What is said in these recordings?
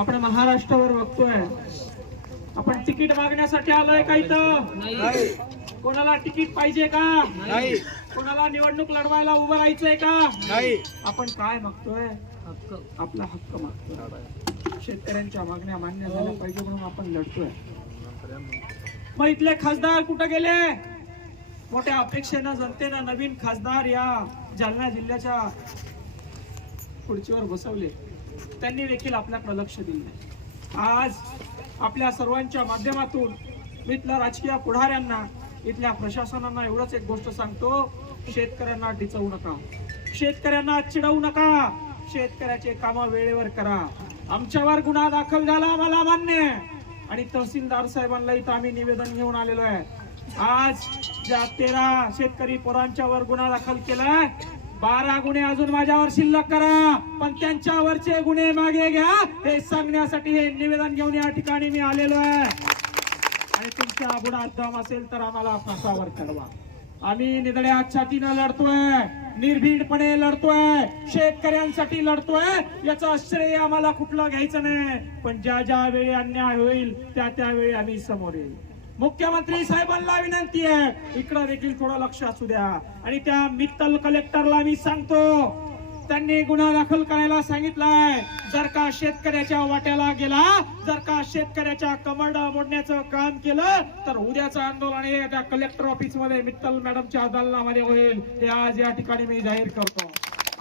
आपण महाराष्ट्रावर बघतोय आपण तिकीट मागण्यासाठी आलोय का इथं कोणाला तिकीट पाहिजे का नाही कोणाला निवडणूक लढवायला उभं राहायचंय का नाही आपण काय मागतोय हक्क आपला हक्क मागतोय शेतकऱ्यांच्या मागण्या मान्य झाल्या पाहिजे म्हणून आपण लढतोय मग इथले खासदार कुठं गेले मोठ्या अपेक्षेनं जनतेनं नवीन खासदार या जालना जिल्ह्याच्या खुर्चीवर बसवले त्यांनी देखील आपल्याकडे लक्ष दिले आज आपल्या सर्वांच्या माध्यमातून मी इथल्या राजकीय पुढाऱ्यांना इथल्या प्रशासनांना एवढंच एक गोष्ट सांगतो शेतकऱ्यांना डिचवू नका शेतकऱ्यांना चिडवू नका शेतकऱ्याचे काम वेळेवर करा आमच्यावर गुन्हा दाखल झाला मला मान्य आणि तहसीलदार साहेबांना इथं आम्ही निवेदन घेऊन आलेलो आहे आज ज्या तेरा शेतकरी पोरांच्यावर गुन्हा दाखल केलाय बारा गुन्हे अजून माझ्यावर शिल्लक करा पण त्यांच्यावरचे गुन्हे मागे घ्या हे सांगण्यासाठी हे निवेदन घेऊन या ठिकाणी मी आलेलो आहे आणि तुमचा आबुडा असेल तर आम्हाला फासावर चढवा आम्ही निदड्या छातीनं लढतोय निर्भीडपणे लढतोय शेतकऱ्यांसाठी लढतोय याचं आश्रय आम्हाला कुठलं घ्यायचं नाही पण ज्या ज्या वेळी अन्याय होईल त्या त्यावेळी आम्ही समोर येईल मुख्यमंत्री साहेबांना विनंती आहे इकडे देखील थोडं लक्ष असू द्या आणि त्या मित्तल कलेक्टरला मी सांगतो त्यांनी गुन्हा दाखल करायला सांगितलाय जर का शेतकऱ्याच्या वाट्याला गेला जर का शेतकऱ्याच्या कमरडा मोडण्याचं काम केलं तर उद्याचं आंदोलन हे त्या कलेक्टर ऑफिस मध्ये मित्तल मॅडमच्या अदालनामध्ये होईल हे आज या ठिकाणी मी जाहीर करतो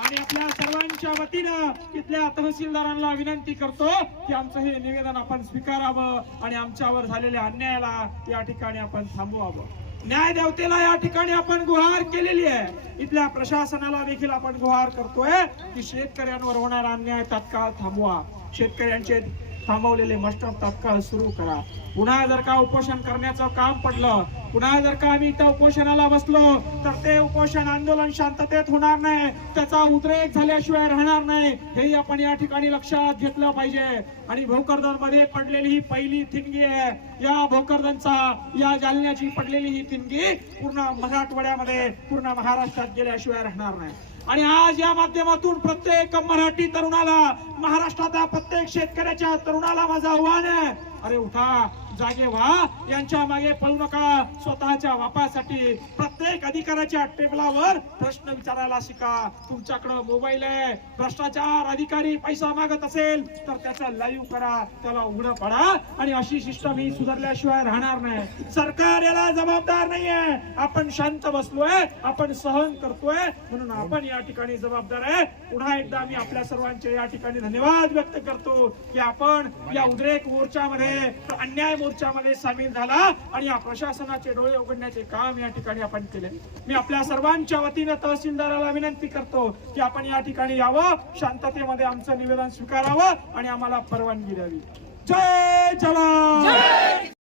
आणि आपल्या सर्वांच्या वतीनं इथल्या तहसीलदारांना विनंती करतो की आमचं हे निवेदन आपण स्वीकारावं आणि आमच्यावर झालेल्या अन्यायाला या ठिकाणी आपण थांबवावं न्याय देवतेला या ठिकाणी आपण गुहार केलेली आहे इथल्या प्रशासनाला देखील आपण गुहार करतोय की शेतकऱ्यांवर होणारा अन्याय तात्काळ थांबवा शेतकऱ्यांचे थांबवलेले मस्टर तात्काळ सुरू करा पुन्हा जर का उपोषण करण्याचं काम पडलं पुन्हा जर का आम्ही इथं उपोषणाला बसलो तर ते उपोषण आंदोलन शांततेत होणार नाही त्याचा उद्रेक झाल्याशिवाय राहणार नाही हेही आपण या ठिकाणी लक्षात घेतलं पाहिजे आणि भोकरदन मध्ये पडलेली ही पहिली थिणगी आहे या भोकरदनचा या जालन्याची पडलेली ही थिणगी पूर्ण मराठवाड्यामध्ये पूर्ण महाराष्ट्रात गेल्याशिवाय राहणार नाही आणि आज या माध्यमातून प्रत्येक मराठी तरुणाला महाराष्ट्रातल्या प्रत्येक शेतकऱ्याच्या तरुणाला माझं आव्हान आहे अरे उठा जागे व्हा यांच्या मागे पळू नका स्वतःच्या वापासाठी प्रत्येक अधिकाराच्या टेबलावर प्रश्न विचारायला शिका तुमच्याकडे मोबाईल आहे भ्रष्टाचार अधिकारी पैसा मागत असेल तर त्याचा लाईव्ह करा त्याला उघड पडा आणि अशी सिस्टम ही सुधारल्याशिवाय राहणार नाही सरकार याला जबाबदार नाही आपण शांत बसलोय आपण सहन करतोय म्हणून आपण या ठिकाणी जबाबदार आहे पुन्हा एकदा मी आपल्या सर्वांचे या ठिकाणी धन्यवाद व्यक्त करतो की आपण या उद्रेक मोर्चामध्ये अन्याय मोर्चामध्ये सामील झाला आणि या प्रशासनाचे डोळे उघडण्याचे काम या ठिकाणी आपण केले मी आपल्या सर्वांच्या वतीनं तहसीलदाराला विनंती करतो की आपण या ठिकाणी यावं शांततेमध्ये आमचं निवेदन स्वीकारावं आणि आम्हाला परवानगी द्यावी जय जवान